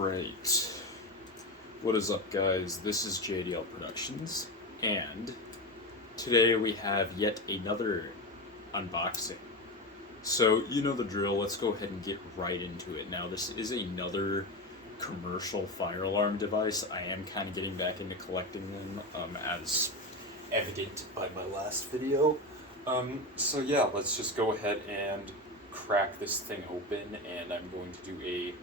Alright. What is up, guys? This is JDL Productions, and today we have yet another unboxing. So, you know the drill, let's go ahead and get right into it. Now, this is another commercial fire alarm device. I am kind of getting back into collecting them, as evident by my last video. So yeah, let's just go ahead and crack this thing open, and I'm going to do a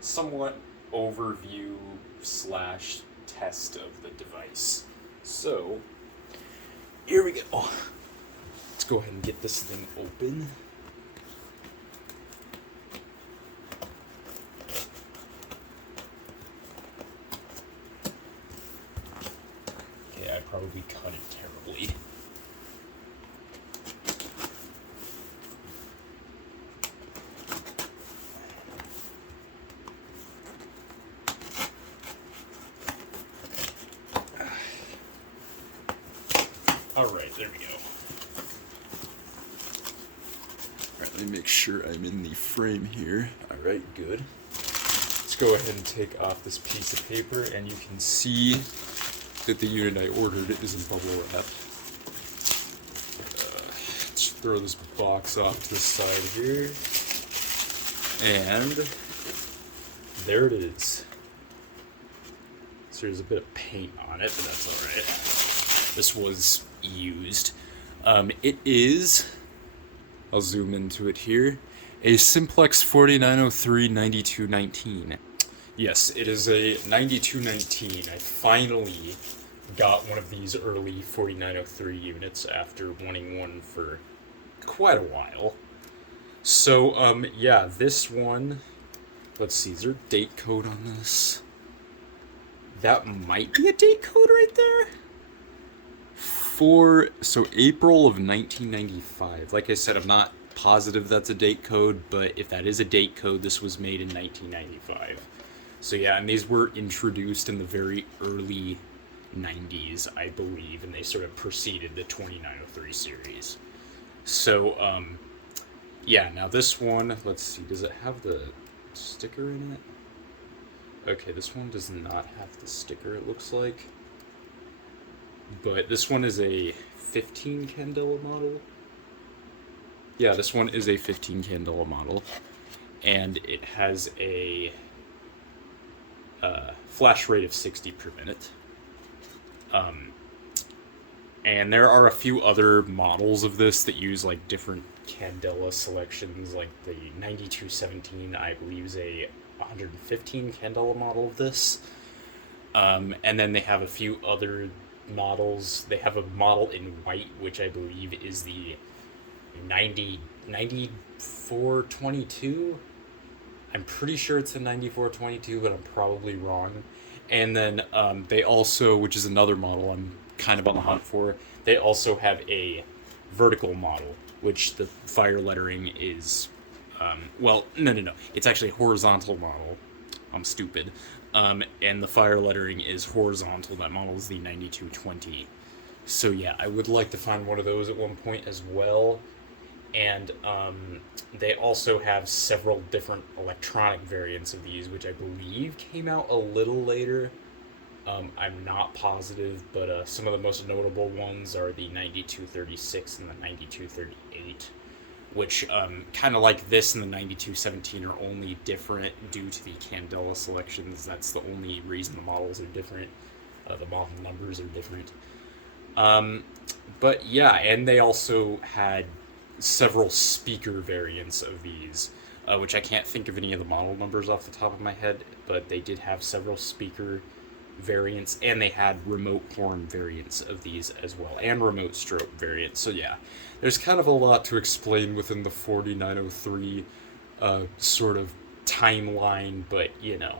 somewhat overview slash test of the device. So, here we go. Let's go ahead and get this thing open. Okay, I probably cut it terribly. Alright, there we go. Alright, let me make sure I'm in the frame here. Alright, good. Let's go ahead and take off this piece of paper, and you can see that the unit I ordered is in bubble wrap. Let's throw this box off to the side here. And there it is. So there's a bit of paint on it, but that's alright. This was used. It is, I'll zoom into it here, a Simplex 4903-9219. Yes, it is a 9219. I finally got one of these early 4903 units after wanting one for quite a while. So, yeah, this one, let's see, is there a date code on this? That might be a date code right there. So April of 1995. Like I said, I'm not positive that's a date code, but if that is a date code, this was made in 1995. So yeah, and these were introduced in the very early 90s, I believe, and they sort of preceded the 2903 series. So, yeah, now this one, let's see, does it have the sticker in it? Okay, this one does not have the sticker, it looks like. But this one is a 15 candela model. Yeah, this one is a 15 candela model. And it has a flash rate of 60 per minute. And there are a few other models of this that use like different candela selections, like the 9217, I believe, is a 115 candela model of this. And then they have a few other models. They have a model in white, which I believe is the 9422. I'm pretty sure it's the 9422, but I'm probably wrong. And then they also, which is another model I'm kind of on the hunt for, they also have a vertical model, which the fire lettering is, well, no. It's actually a horizontal model. I'm stupid. And the fire lettering is horizontal. That model is the 9220. So yeah, I would like to find one of those at one point as well. And they also have several different electronic variants of these, which I believe came out a little later. I'm not positive, but some of the most notable ones are the 9236 and the 9238. Which, kind of like this and the 9217 are only different due to the candela selections. That's the only reason the models are different. The model numbers are different. But yeah, and they also had several speaker variants of these, which I can't think of any of the model numbers off the top of my head, but they did have several speaker variants, and they had remote horn variants of these as well, and remote strobe variants. So yeah, there's kind of a lot to explain within the 4903 sort of timeline, but you know,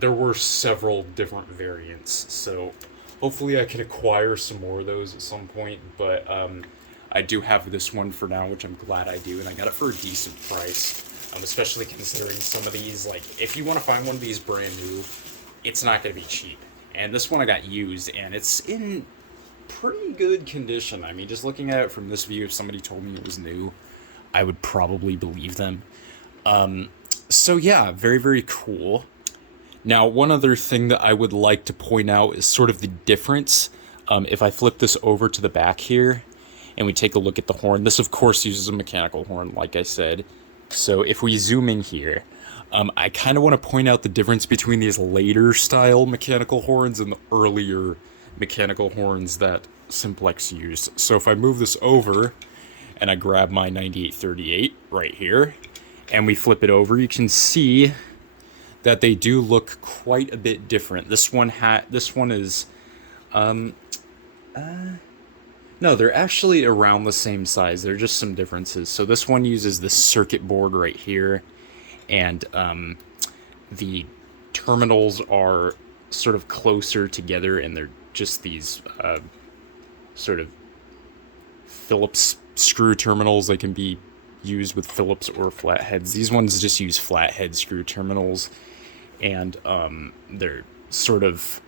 there were several different variants, so hopefully I can acquire some more of those at some point, but I do have this one for now, which I'm glad I do, and I got it for a decent price, especially considering some of these, like, if you want to find one of these brand new, it's not going to be cheap. And this one I got used, and it's in pretty good condition. I mean, just looking at it from this view, if somebody told me it was new, I would probably believe them. So yeah, very, very cool. Now, one other thing that I would like to point out is sort of the difference. If I flip this over to the back here and we take a look at the horn, this of course uses a mechanical horn, like I said. So if we zoom in here, I kind of want to point out the difference between these later style mechanical horns and the earlier mechanical horns that Simplex used. So if I move this over and I grab my 9838 right here and we flip it over, you can see that they do look quite a bit different. This one is no, they're actually around the same size. There are just some differences. So this one uses this circuit board right here, and the terminals are sort of closer together, and they're just these sort of Phillips screw terminals. They can be used with Phillips or flatheads. These ones just use flathead screw terminals, and they're sort of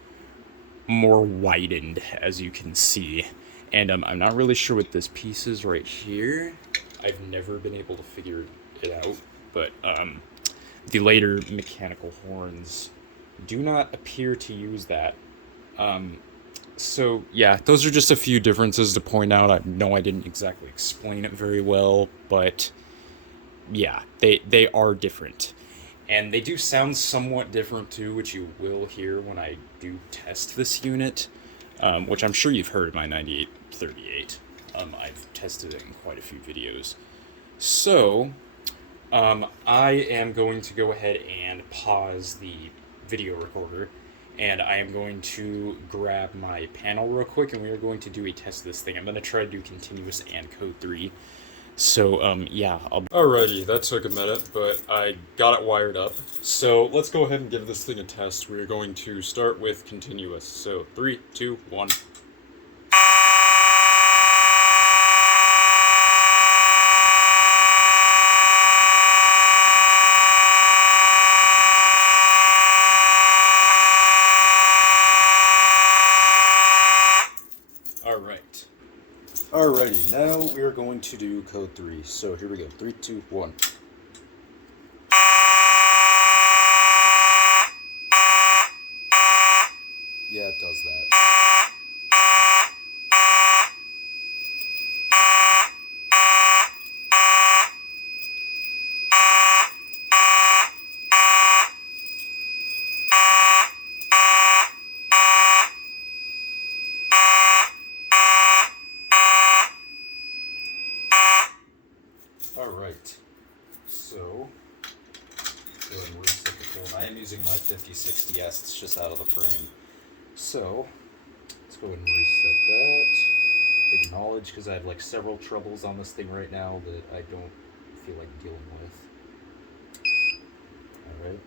more widened, as you can see. And I'm not really sure what this piece is right here. I've never been able to figure it out, but the later mechanical horns do not appear to use that. So yeah, those are just a few differences to point out. I know I didn't exactly explain it very well, but yeah, they are different. And they do sound somewhat different too, which you will hear when I do test this unit, which I'm sure you've heard of my 9838. I've tested it in quite a few videos. So, I am going to go ahead and pause the video recorder, and I am going to grab my panel real quick, and we are going to do a test of this thing. I'm going to try to do continuous and code 3. So, yeah. Alrighty, that took a minute, but I got it wired up. So, let's go ahead and give this thing a test. We're going to start with continuous. So, 3, 2, 1. Alright. Alrighty, now we are going to do code 3. So here we go. 3, 2, 1. Yeah, it does that. Alright, so go ahead and reset the phone. I am using my 5060S, it's just out of the frame. So, let's go ahead and reset that. Acknowledge, because I have like several troubles on this thing right now that I don't feel like dealing with. Alright.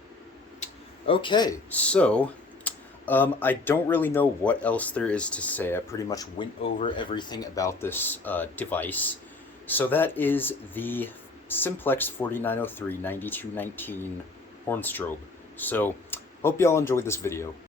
Okay, so, I don't really know what else there is to say. I pretty much went over everything about this device. So that is the Simplex 4903 9219 horn strobe. So, hope y'all enjoyed this video.